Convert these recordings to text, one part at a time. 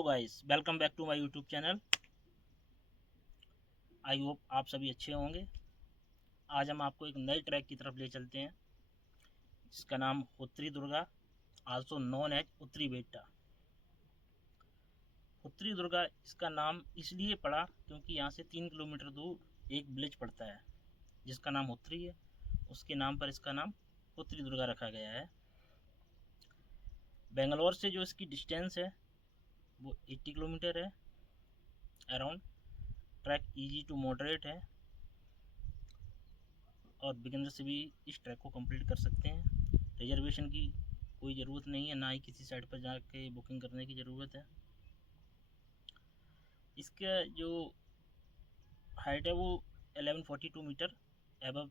Hello guys, welcome back to my YouTube channel. I hope आप सभी अच्छे होंगे। आज हम आपको एक नए ट्रैक की तरफ ले चलते हैं जिसका नाम उत्तरी दुर्गा, आल्सो नोन एज उत्तरी बेटा। उत्तरी दुर्गा इसका नाम इसलिए पड़ा क्योंकि यहाँ से 3 किलोमीटर दूर एक विलेज पड़ता है जिसका नाम उत्तरी है। उसके नाम पर इसका नाम उत्तरी दुर्गा रखा गया है। बेंगलोर से जो इसकी डिस्टेंस है वो 80 किलोमीटर है around. Track easy to moderate है और बिगिनर से भी इस ट्रैक को कंप्लीट कर सकते हैं। रिजर्वेशन की कोई ज़रूरत नहीं है, ना ही किसी साइट पर जाके बुकिंग करने की ज़रूरत है। इसका जो हाइट है वो 1142 मीटर एबव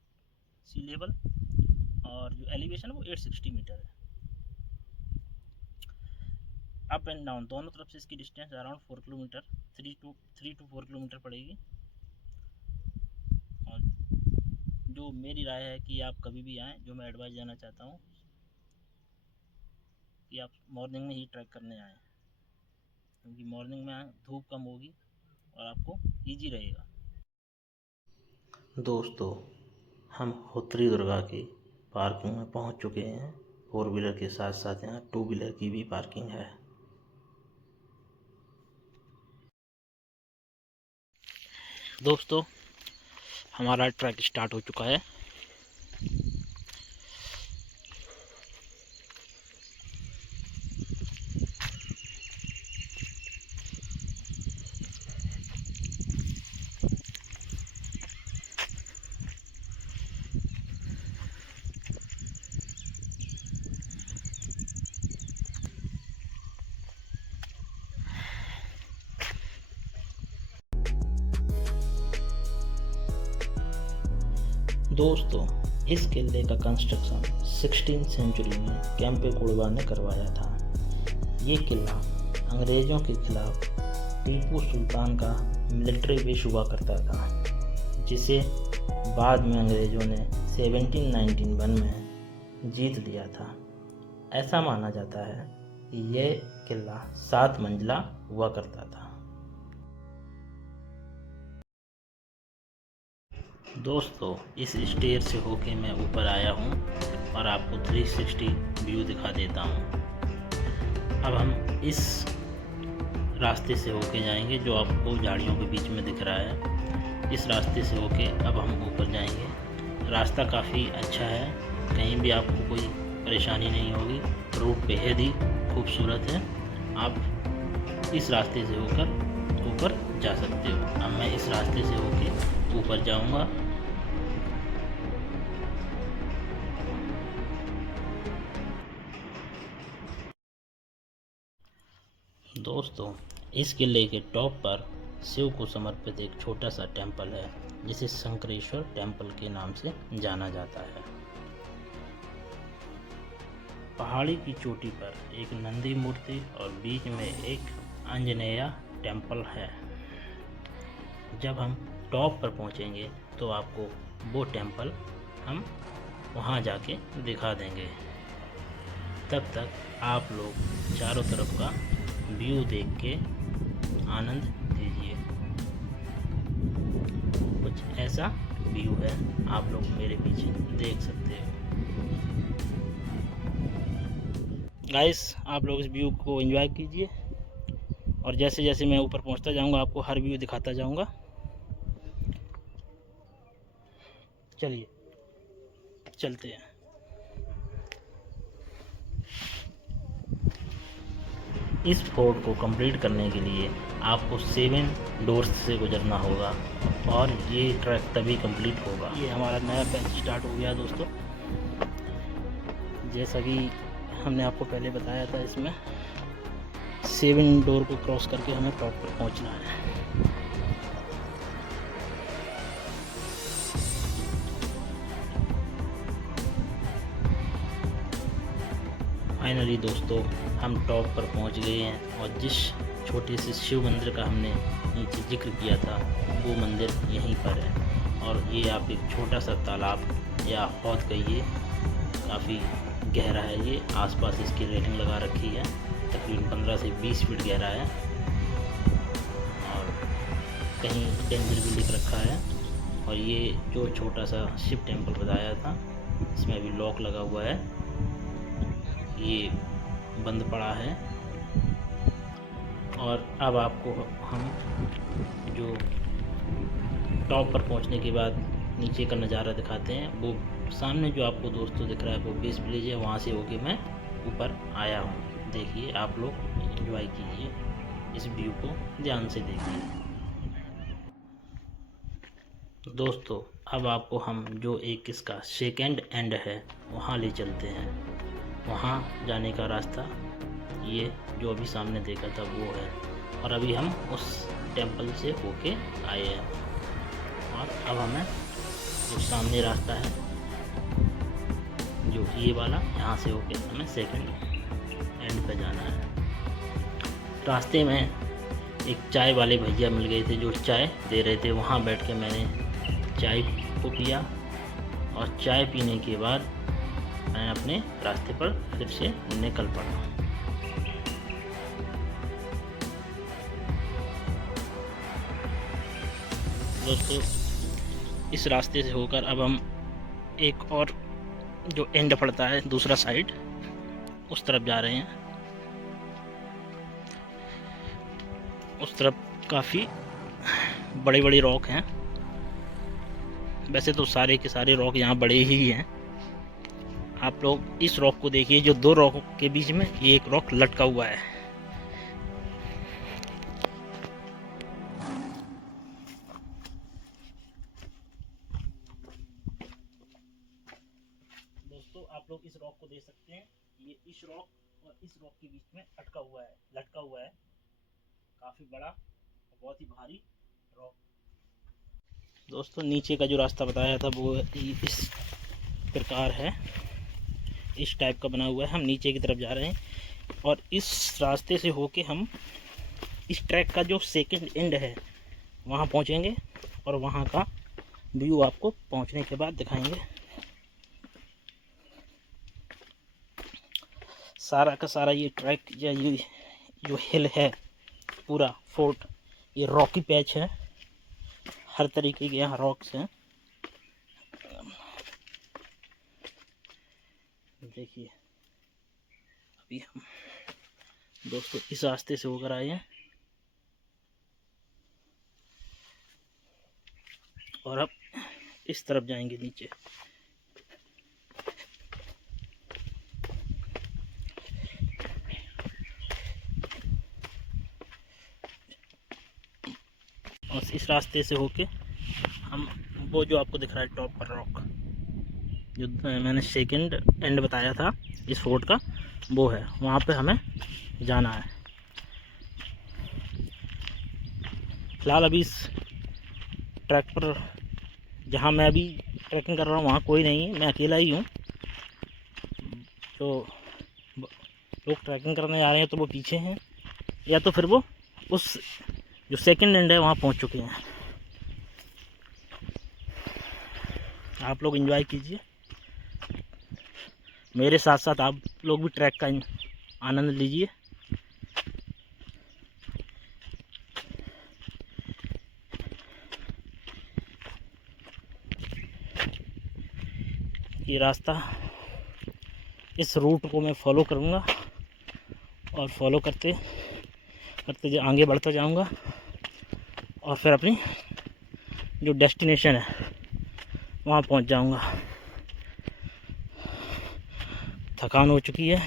सी लेवल और जो एलिवेशन है वो 860 मीटर है। अप एंड डाउन दोनों तरफ से इसकी distance around 4 kilometre 3 to 4 kilometre पड़ेगी। और जो मेरी राय है कि आप कभी भी आएँ, जो मैं एडवाइस देना चाहता हूँ कि आप मॉर्निंग में ही ट्रैक करने आएँ, क्योंकि मॉर्निंग में धूप कम होगी और आपको ईजी रहेगा। दोस्तों, हम उत्तरी दुर्गा की पार्किंग में पहुंच चुके हैं। 4 व्हीलर के साथ साथ यहाँ 2 व्हीलर की भी पार्किंग है। दोस्तों, हमारा ट्रैक स्टार्ट हो चुका है। दोस्तों, इस किले का कंस्ट्रक्शन 16th सेंचुरी में केम्पेगौड़ा ने करवाया था। ये किला अंग्रेज़ों के खिलाफ टीपू सुल्तान का मिलिट्री बेस हुआ करता था, जिसे बाद में अंग्रेज़ों ने 1791 में जीत लिया था। ऐसा माना जाता है कि यह किला 7 मंजिला हुआ करता था। दोस्तों, इस स्टेयर से होके मैं ऊपर आया हूँ और आपको 360 व्यू दिखा देता हूँ। अब हम इस रास्ते से होके जाएंगे जो आपको झाड़ियों के बीच में दिख रहा है। इस रास्ते से होके अब हम ऊपर जाएंगे। रास्ता काफ़ी अच्छा है, कहीं भी आपको कोई परेशानी नहीं होगी। रूट बेहद ही खूबसूरत है। आप इस रास्ते से होकर ऊपर जा सकते हो। अब मैं इस रास्ते से होके ऊपर जाऊंगा। दोस्तों, इस किले के टॉप पर शिव को समर्पित एक छोटा सा टेंपल है जिसे शंकरेश्वर टेंपल के नाम से जाना जाता है। पहाड़ी की चोटी पर एक नंदी मूर्ति और बीच में एक आंजनेया टेंपल है। जब हम टॉप पर पहुंचेंगे तो आपको वो टेंपल हम वहां जाके दिखा देंगे। तब तक आप लोग चारों तरफ का व्यू देख के आनंद लीजिए। कुछ ऐसा व्यू है, आप लोग मेरे पीछे देख सकते हो। गाइस, आप लोग इस व्यू को एंजॉय कीजिए और जैसे जैसे मैं ऊपर पहुंचता जाऊंगा आपको हर व्यू दिखाता जाऊंगा। चलिए चलते हैं। इस फोर्ट को कंप्लीट करने के लिए आपको 7 डोर्स से गुजरना होगा और ये ट्रैक तभी कंप्लीट होगा। ये हमारा नया बैच स्टार्ट हो गया दोस्तों। जैसा कि हमने आपको पहले बताया था, इसमें 7 डोर को क्रॉस करके हमें टॉप पर पहुंचना है। फाइनली दोस्तों, हम टॉप पर पहुंच गए हैं और जिस छोटे से शिव मंदिर का हमने नीचे जिक्र किया था वो मंदिर यहीं पर है। और ये आप एक छोटा सा तालाब या हौद कहिए, काफ़ी गहरा है ये। आसपास इसकी रेलिंग लगा रखी है, तकरीबन 15 से 20 फीट गहरा है। कहीं डेंजर भी लिख रखा है। और ये जो छोटा सा शिव टेम्पल बताया था, इसमें अभी लॉक लगा हुआ है, ये बंद पड़ा है। और अब आपको हम जो टॉप पर पहुंचने के बाद नीचे का नज़ारा दिखाते हैं। वो सामने जो आपको दोस्तों दिख रहा है वो बेस विलेज है, वहाँ से होके मैं ऊपर आया हूँ। देखिए, आप लोग एंजॉय कीजिए, इस व्यू को ध्यान से देखिए। दोस्तों, अब आपको हम जो एक इसका सेकेंड एंड है वहाँ ले चलते हैं। वहाँ जाने का रास्ता ये जो अभी सामने देखा था वो है, और अभी हम उस टेंपल से होके आए हैं। और अब हमें जो सामने रास्ता है, जो ये वाला, यहाँ से होके हमें सेकंड एंड पे जाना है। रास्ते में एक चाय वाले भैया मिल गए थे जो चाय दे रहे थे। वहाँ बैठ के मैंने चाय को पिया, और चाय पीने के बाद मैं अपने रास्ते पर फिर से निकल पड़ा। दोस्तों, इस रास्ते से होकर अब हम एक और जो एंड पड़ता है दूसरा साइड, उस तरफ जा रहे हैं। उस तरफ काफ़ी बड़े बड़े रॉक हैं। वैसे तो सारे के सारे रॉक यहाँ बड़े ही हैं। आप लोग इस रॉक को देखिए, जो दो रॉक के बीच में ये एक रॉक लटका हुआ है। दोस्तों, आप लोग इस रॉक को देख सकते हैं। ये इस रॉक और इस रॉक के बीच में अटका हुआ है, लटका हुआ है। काफ़ी बड़ा और बहुत ही भारी रॉक। दोस्तों, नीचे का जो रास्ता बताया था वो इस प्रकार है, इस टाइप का बना हुआ है। हम नीचे की तरफ जा रहे हैं, और इस रास्ते से होके हम इस ट्रैक का जो सेकंड एंड है वहाँ पहुँचेंगे, और वहाँ का व्यू आपको पहुँचने के बाद दिखाएंगे। सारा का सारा ये ट्रैक या ये जो हिल है पूरा फोर्ट, ये रॉकी पैच है। हर तरीके के यहाँ रॉक्स हैं। देखिए, अभी हम दोस्तों इस रास्ते से होकर आए हैं, और अब इस तरफ जाएंगे नीचे। और इस रास्ते से होके हम वो जो आपको दिख रहा है टॉप पर रॉक, जो मैंने सेकंड एंड बताया था इस फोर्ट का, वो है। वहाँ पे हमें जाना है। फिलहाल अभी इस ट्रैक पर जहाँ मैं अभी ट्रैकिंग कर रहा हूँ वहाँ कोई नहीं है, मैं अकेला ही हूँ। जो लोग ट्रैकिंग करने आ रहे हैं तो वो पीछे हैं, या तो फिर वो उस जो सेकंड एंड है वहाँ पहुँच चुके हैं। आप लोग एंजॉय कीजिए, मेरे साथ साथ आप लोग भी ट्रैक का आनंद लीजिए। ये रास्ता, इस रूट को मैं फॉलो करूँगा, और फॉलो करते करते जो आगे बढ़ता जाऊँगा, और फिर अपनी जो डेस्टिनेशन है वहाँ पहुँच जाऊँगा। थकान हो चुकी है,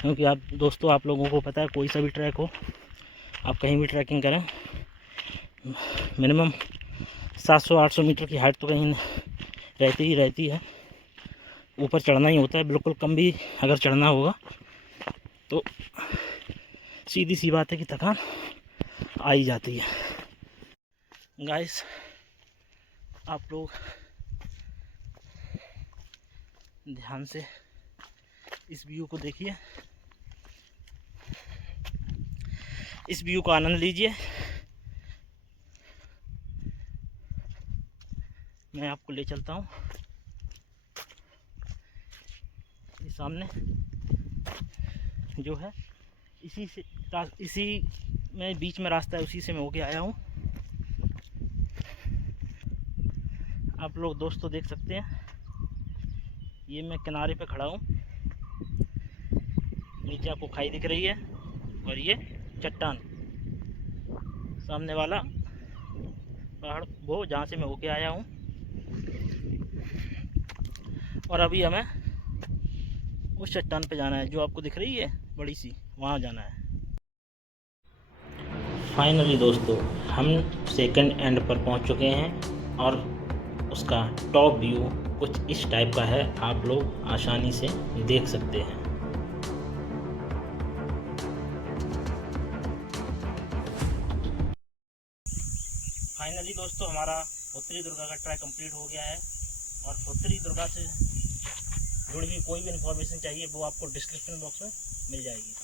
क्योंकि आप दोस्तों, आप लोगों को पता है कोई सा भी ट्रैक हो, आप कहीं भी ट्रैकिंग करें, मिनिमम 700-800 मीटर की हाइट तो कहीं रहती है। ऊपर चढ़ना ही होता है। बिल्कुल कम भी अगर चढ़ना होगा तो सीधी सी बात है कि थकान आ ही जाती है। गाइस, आप लोग ध्यान से इस व्यू को देखिए, इस व्यू का आनंद लीजिए। मैं आपको ले चलता हूँ। ये सामने जो है, इसी में बीच में रास्ता है, उसी से मैं होके आया हूँ। आप लोग दोस्तों देख सकते हैं, ये मैं किनारे पे खड़ा हूँ, नीचे आपको खाई दिख रही है और ये चट्टान सामने वाला पहाड़ वो जहाँ से मैं होके आया हूँ। और अभी हमें उस चट्टान पे जाना है जो आपको दिख रही है बड़ी सी, वहाँ जाना है। फाइनली दोस्तों हम सेकंड एंड पर पहुंच चुके हैं और उसका टॉप व्यू कुछ इस टाइप का है, आप लोग आसानी से देख सकते हैं। फाइनली दोस्तों हमारा उत्तरी दुर्गा का ट्रैक कंप्लीट हो गया है और उत्तरी दुर्गा से जुड़ी हुई कोई भी इन्फॉर्मेशन चाहिए वो आपको डिस्क्रिप्शन बॉक्स में मिल जाएगी।